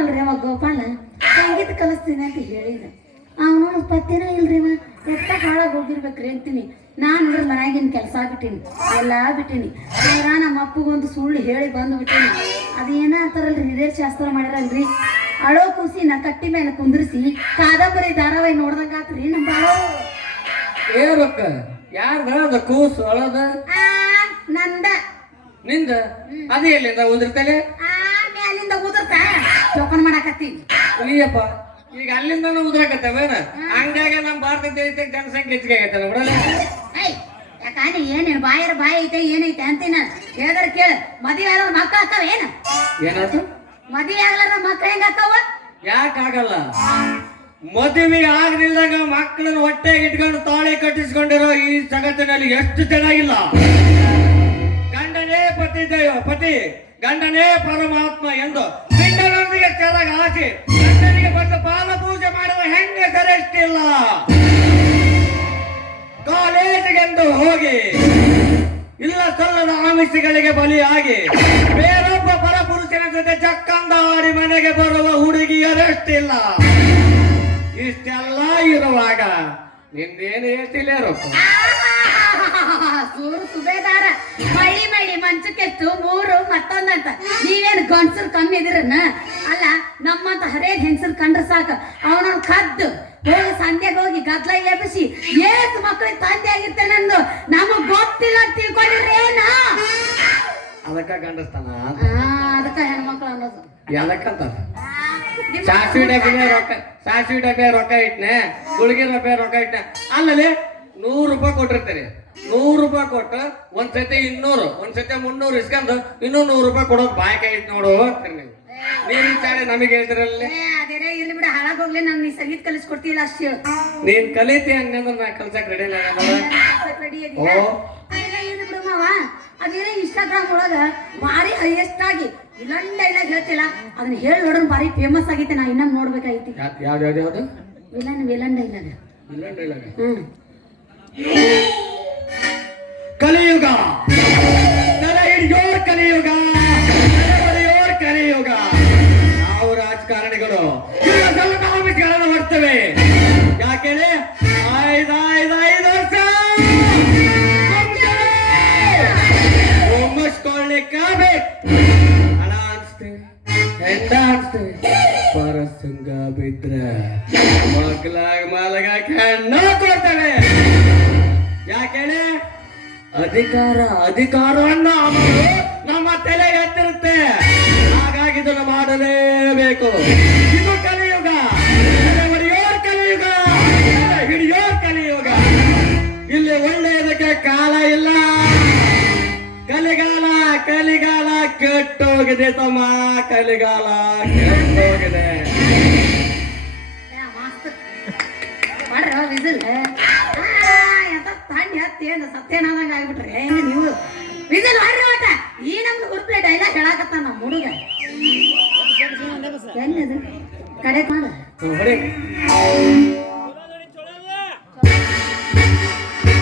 ಅದಾನಲ್ರಿ ಅವ ಗೋಪಾಲ ಸಂಗೀತ ಕಲಿಸ್ತೀನಿ ಅಂತ ಹೇಳಿದ. ಅವನು ಪತ್ತಿನ ಇಲ್ರಿ ಅವ ಎತ್ತ ಹಾಳಾಗಿ ಹೋಗಿರ್ಬೇಕ್ರಿ ಅಂತೀನಿ. ನಾನು ನೋಡ್ರಿ ಮನ್ಯಾಗಿನ ಕೆಲಸ ಬಿಟ್ಟೀನಿ, ಎಲ್ಲ ಬಿಟ್ಟೀನಿ. ನಮ್ಮ ಅಪ್ಪಗೊಂದು ಸುಳ್ಳು ಹೇಳಿ ಬಂದು ಬಿಟ್ಟೀನಿ. ಅದೇನ ಅಂತಾರಲ್ರಿ ಹಿರಿಯರ್ ಶಾಸ್ತ್ರ ಮಾಡ್ಯಾರಲ್ರಿ, ಅಳೋ ಕೂಸಿನ ಕಟ್ಟಿ ಮೇಲೆ ಕುಂದ್ರಿಸಿ ಕಾದಂಬರಿ ಧಾರಾವಾಹಿ ನೋಡ್ದಂಗಾತ್ರಿ ನಮ್ಮ ಬಾಳೋ. ಏ ರೊಕ್ಕ ಯಾರ್ದ ಕೂಸು ಅಳದ? ನಂದ. ನಿಂದ? ಅದೇ ಎಲ್ಲಿಂದ ಉದಿರ್ತಲೆ? ಅಲ್ಲಿಂದ ಉದುರ್ತ ಟೋಕನ್ ಮಾಡಾಕತ್ತೀನಿ. ಅಯ್ಯಪ್ಪ, ಈಗ ಅಲ್ಲಿಂದನೂ ಉದ್ರಾಕತ್ತವೇನ? ಹಂಗಾಗಿ ನಮ್ಮ ಭಾರತ ದೇಶಕ್ಕೆ ಜನಸಂಖ್ಯೆ ಹೆಚ್ಚಿಗೆ ಆಗೈತಲ್ಲ ಬಿಡಲ್ಲ. ಯಾಕಂದ್ರೆ ಏನೇನು ಬಾಯರ ಬಾಯಿ ಐತೆ ಏನೈತೆ ಅಂತೀನ ಹೇಳಿದ್ರ ಕೇಳ. ಮದುವೆ ಆಗಲ್ಲ ಮಕ್ಕಳು ಹಾಕವ ಏನ? ಏನಾಯ್ತು? ಮದುವೆ ಆಗಲ್ಲ ಮಕ್ಕಳು ಹೆಂಗ ಹಾಕವ? ಯಾಕಾಗಲ್ಲ? ಮದುವೆ ಆಗಲಿಲ್ದಾಗ ಮಕ್ಕಳನ್ನ ಹೊಟ್ಟೆಗೆ ಇಟ್ಕೊಂಡು ತಾಳಿ ಕಟ್ಟಿಸ್ಕೊಂಡಿರೋ ಈ ಜಗತ್ತಿನಲ್ಲಿ ಎಷ್ಟು ಚೆನ್ನಾಗಿಲ್ಲ. ಗಂಡನೇ ಪತಿ, ಗಂಡನೇ ಪರಮಾತ್ಮ ಎಂದು ಗಂಡನೊಂದಿಗೆ ಚೆನ್ನಾಗಿ ಆಸೆ ಗಂಡನಿಗೆ ಬಂದು ಪಾದ ಪೂಜೆ ಮಾಡುವ ಹೆಂಗೆ ಸರಿಷ್ಟಿಲ್ಲ. ಕಾಲೇಜಿಗೆಂದು ಹೋಗಿ ಇಲ್ಲ ಸಲ್ಲದ ಆಮಿಷಗಳಿಗೆ ಬಲಿಯಾಗಿ ಬೇರೊಬ್ಬ ಪರಪುರುಷನ ಜೊತೆ ಚಕ್ಕಂದ ಆಡಿ ಮನೆಗೆ ಬರುವ ಹುಡುಗಿಯರಷ್ಟಿಲ್ಲ. ಇಷ್ಟೆಲ್ಲ ಇರುವಾಗ ನಿಂದೇನು ಹೇಳ್ತಿಲ್ಲ ರೊಕ್ಕ? ಸೂರು ಸುಬೇದಾರ ಮಳಿ ಮಳಿ ಮಂಚಕ್ಕೆಷ್ಟು ಮೂರು ಮತ್ತೊಂದಂತ. ನೀವೇನು ಗಂಡಸರು ಕಮ್ಮಿ ಇದಿರನ್ನ? ಅಲ್ಲ, ನಮ್ಮಂತ ಹರೇದ್ ಹೆಂಗಸರು ಕಂಡ್ರೆ ಸಾಕು ಅವನ ಕದ್ದು ಹೋಗಿ ಸಂಧ್ಯಾಗ ಹೋಗಿ ಗದ್ಲ ಎಬ್ಬಿಸಿ ಏತ್ ಮಕ್ಕಳಿಗೆ ತಂದೆ ಆಗಿರ್ತೇನೆ ಅಂದು ನಮಗ್ ಗೊತ್ತಿಲ್ಲ ತಿಳ್ಕೊಂಡಿದ್ರೆ ಏನ? ಅದಕ್ಕ ಗಂಡಸ್ತಾನ, ಅದಕ್ಕ ಹೆಣ್ಮಕ್ಳು ಅನ್ನೋದು. ಯಾಕಂತ ಸಾಸಿವೆ ಡಬ್ಬೆ ರೊಕ್ಕ ಇಟ್ನೆ, ಗುಳಿಗೆ ಡಬ್ಬೆ ರೊಕ್ಕ ಇಟ್ನೆ. ಅಲ್ಲಲ್ಲಿ 100 ರೂಪಾಯಿ ಕೊಟ್ಟಿರ್ತೀರಿ. 100 ರೂಪಾಯಿ ಕೊಟ್ಟು ಒಂದ್ಸತಿ 200, ಒಂದ್ಸತಿ 300 ಇಸ್ಕೊಂಡು ಇನ್ನೂ 100 ರೂಪಾಯಿ ಕೊಡೋದು ಬಾಯ್ಕಾಯಿ ಇಟ್ಟು ನೋಡು ಅಂತೀರಿ ನೀವು. ನೀನ್ ಚಾಡೆ ನಮಗೆ ಹೇಳ್ತಿರಲ್ಲ. ಅದೇನೇ ಇರ್ಲಿ ಬಿಡ, ಹಾಳಾಗೋಗ್ಲಿ. ನಂಗೆ ನೀ ಸಂಗೀತ ಕಲಿಸ್ಕೊಡ್ತಿಲ್ಲ ಅಷ್ಟು ಹೇಳು. ನೀನ್ ಕಲಿತಿ ಹಂಗಂದ್ರೆ ನಾ ಕಲ್ಸಕ್ ರೆಡಿ ಇಲ್ಲ. ಇರ್ಲಿ ಬಿಡು ಮಾವ. ಅದೇನೇ ಇನ್ಸ್ಟಾಗ್ರಾಮ್ ಒಳಗ ಭಾರಿ ಹೈಯೆಸ್ಟ್ ಆಗಿ ವಿಲನ್ ಡೈಲಾಗ್ ಹೇಳ್ತಿಲ್ಲ, ಅದನ್ನ ಹೇಳಿ ನೋಡೋಣ. ಭಾರಿ ಫೇಮಸ್ ಆಗೈತೆ. ನಾ ಇನ್ನೊಂದು ನೋಡ್ಬೇಕಾಗಿತ್ತು. ಯಾವ್ದು? Villain dialogue. ಕಲಿಯುಗ ತಲೆ ಹಿಡಿಯೋರ್ ಕಲಿಯುಗ, ಹೊಡೆಯೋರ್ ಕಲಿಯುಗ. ನಾವು ರಾಜಕಾರಣಿಗಳು ಗಳನ್ನು ಮಾಡ್ತೇವೆ. ಯಾಕೆಂದ್ರೆ 5 ವರ್ಷ ಒಮ್ಮಿಸ್ಕೊಳ್ಳಿಕ್ಕಾಗಬೇಕು. ಹಣ ಅನ್ಸ್ತೇವೆ, ಹೆಂಡ ಅನ್ಸ್ತೇವೆ. ಪರಸಂಗ ಬಿದ್ರೆ ಮಕ್ಕಳಾಗ ಮಾಲಗಾಕ ಹೆಣ್ಣು ಕೊಡ್ತೇವೆ. ಯಾಕೆಂದ್ರೆ ಅಧಿಕಾರವನ್ನು ನಮ್ಮ ತಲೆ ಎತ್ತಿರುತ್ತೆ. ಹಾಗಾಗಿ ಇದನ್ನು ಮಾಡಲೇಬೇಕು. ಇದು ಕಲಿಯುಗ, ಹೊಡೆಯೋರ್ ಕಲಿಯುಗ, ಹಿಡಿಯೋರ್ ಕಲಿಯುಗ. ಇಲ್ಲಿ ಒಳ್ಳೆಯದಕ್ಕೆ ಕಾಲ ಇಲ್ಲ. ಕಲಿಗಾಲ ಕೆಟ್ಟೋಗಿದೆ ತಮ್ಮ, ಕಲಿಗಾಲ ಕೆಟ್ಟೋಗಿದೆ. ವಿಸಿಲ್ ಎಂತ ತಂಡಿ ಹತ್ತಿ ಏನು ಸತ್ಯನಾದಂಗ ಆಗ್ಬಿಟ್ರೆ ಹೆಂಗ ನೀವು? ವಿಸಿಲ್ ಮಾಡ್ರಿ ಒಟ್ಟ. ಈ ನಮ್ದು ಹುಡುಪ್ಲೆ ಡೈಲಾಗ್ ಹೇಳಾಕತ್ತ ನಮ್ಮ ಹುಡುಗ. ಹೆಂಗದು ಕಡೆ ಮಾಡ.